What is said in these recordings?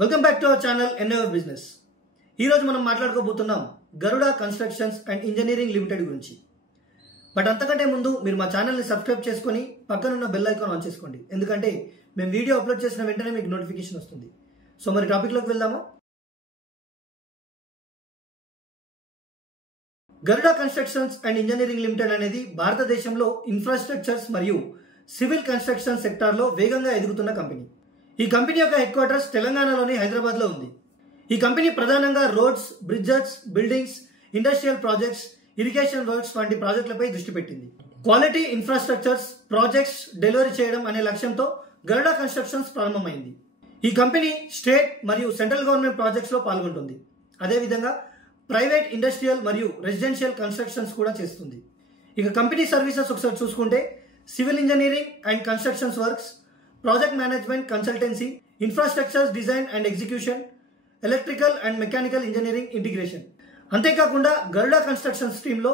Welcome back to our channel NF business. ఈరోజు మనం మాట్లాడుకోబోతున్నాం Garuda constructions and engineering limited గురించి. బట్ అంతకంటే ముందు మీరు మా ఛానల్ని సబ్స్క్రైబ్ చేసుకొని పక్కనున్న బెల్ ఐకాన్ ఆన్ చేసుకోండి, ఎందుకంటే మేము వీడియో అప్లోడ్ చేసిన వెంటనే మీకు నోటిఫికేషన్ వస్తుంది. సో మరి టాపిక్లోకి వెళ్దామా? గరుడ కన్స్ట్రక్షన్స్ అండ్ ఇంజనీరింగ్ లిమిటెడ్ అనేది భారతదేశంలో ఇన్ఫ్రాస్ట్రక్చర్స్ మరియు సివిల్ కన్స్ట్రక్షన్ సెక్టార్లో వేగంగా ఎదుగుతున్న కంపెనీ. ఈ కంపెనీ యొక్క హెడ్ క్వార్టర్స్ తెలంగాణలోని హైదరాబాద్లో ఉంది. ఈ కంపెనీ ప్రధానంగా roads, bridges, buildings, industrial projects, irrigation works వంటి ప్రాజెక్టులపై దృష్టి పెట్టింది. క్వాలిటీ ఇన్ఫ్రాస్ట్రక్చర్స్ ప్రాజెక్ట్స్ డెలివరీ చేయడం అనే లక్ష్యంతో గరుడ కన్స్ట్రక్షన్స్ ప్రారంభమైంది. ఈ కంపెనీ స్టేట్ మరియు సెంట్రల్ గవర్నమెంట్ ప్రాజెక్ట్స్ లో పాల్గొంటుంది. అదేవిధంగా ప్రైవేట్ ఇండస్ట్రియల్ మరియు రెసిడెన్షియల్ కన్స్ట్రక్షన్స్ కూడా చేస్తుంది. ఇక కంపెనీ సర్వీసెస్ ఒకసారి చూసుకుంటే civil engineering and constructions works, project management consultancy, infrastructures design and execution, electrical and mechanical engineering integration. అంతేకాకుండా గరుడ కన్స్ట్రక్షన్స్ టీంలో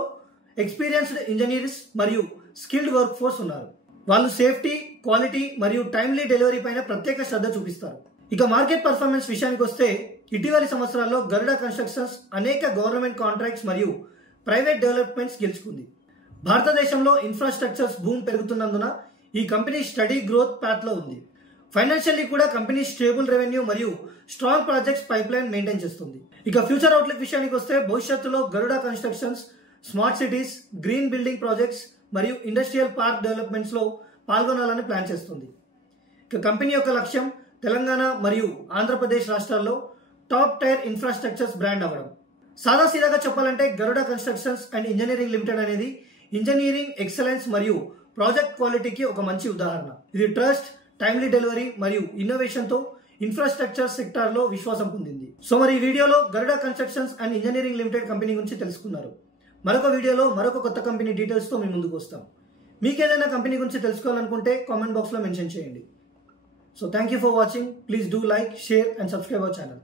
ఎక్స్పీరియన్స్డ్ ఇంజనీర్స్ మరియు స్కిల్డ్ వర్క్ ఫోర్స్ ఉన్నారు. వాళ్ళు సేఫ్టీ, క్వాలిటీ మరియు టైమ్లీ డెలివరీ పైన ప్రత్యేక శ్రద్ధ చూపిస్తారు. ఇక మార్కెట్ పర్ఫార్మెన్స్ విషయానికి వస్తే ఇటీవలి సంవత్సరాల్లో గరుడ కన్స్ట్రక్షన్స్ అనేక గవర్నమెంట్ కాంట్రాక్ట్స్ మరియు ప్రైవేట్ డెవలప్మెంట్స్ గెలుచుకుంది. భారతదేశంలో ఇన్ఫ్రాస్ట్రక్చర్స్ బూమ్ పెరుగుతున్నందున ఈ కంపెనీ స్టడీ గ్రోత్ పాత్ లో ఉంది. ఫైనాన్షియల్లీ కూడా కంపెనీ స్టేబుల్ రెవెన్యూ మరియు strong projects pipeline maintain చేస్తుంది. ఇక ఫ్యూచర్ అవుట్లుక్ విషయానికి వస్తే భవిష్యత్తులో Garuda constructions smart cities, green building projects మరియు ఇండస్ట్రియల్ పార్క్ డెవలప్మెంట్స్ లో పాల్గొనాలని ప్లాన్ చేస్తుంది. ఇక కంపెనీ యొక్క లక్ష్యం తెలంగాణ మరియు ఆంధ్రప్రదేశ్ రాష్ట్రాల్లో టాప్ టైర్ ఇన్ఫ్రాస్ట్రక్చర్స్ బ్రాండ్ అవ్వడం. సాదాసీదాగా చెప్పాలంటే Garuda constructions and engineering limited అనేది ఇంజనీరింగ్ ఎక్సలెన్స్ మరియు ప్రాజెక్ట్ క్వాలిటీకి ఒక మంచి ఉదాహరణ. ఇది ట్రస్ట్, టైమ్లీ డెలివరీ మరియు ఇన్నోవేషన్ తో ఇన్ఫ్రాస్ట్రక్చర్ సెక్టార్ లో విశ్వాసం పొందింది. సో మరి ఈ వీడియోలో Garuda constructions and engineering limited company గురించి తెలుసుకున్నారు. మరొక వీడియోలో మరొక కొత్త కంపెనీ డీటెయిల్స్ తో మీ ముందుకు వస్తాం. మీకు ఏదైనా కంపెనీ గురించి తెలుసుకోవాలనుకుంటే కామెంట్ బాక్స్ లో మెన్షన్ చేయండి. So thank you for watching. Please do like, share and subscribe our channel.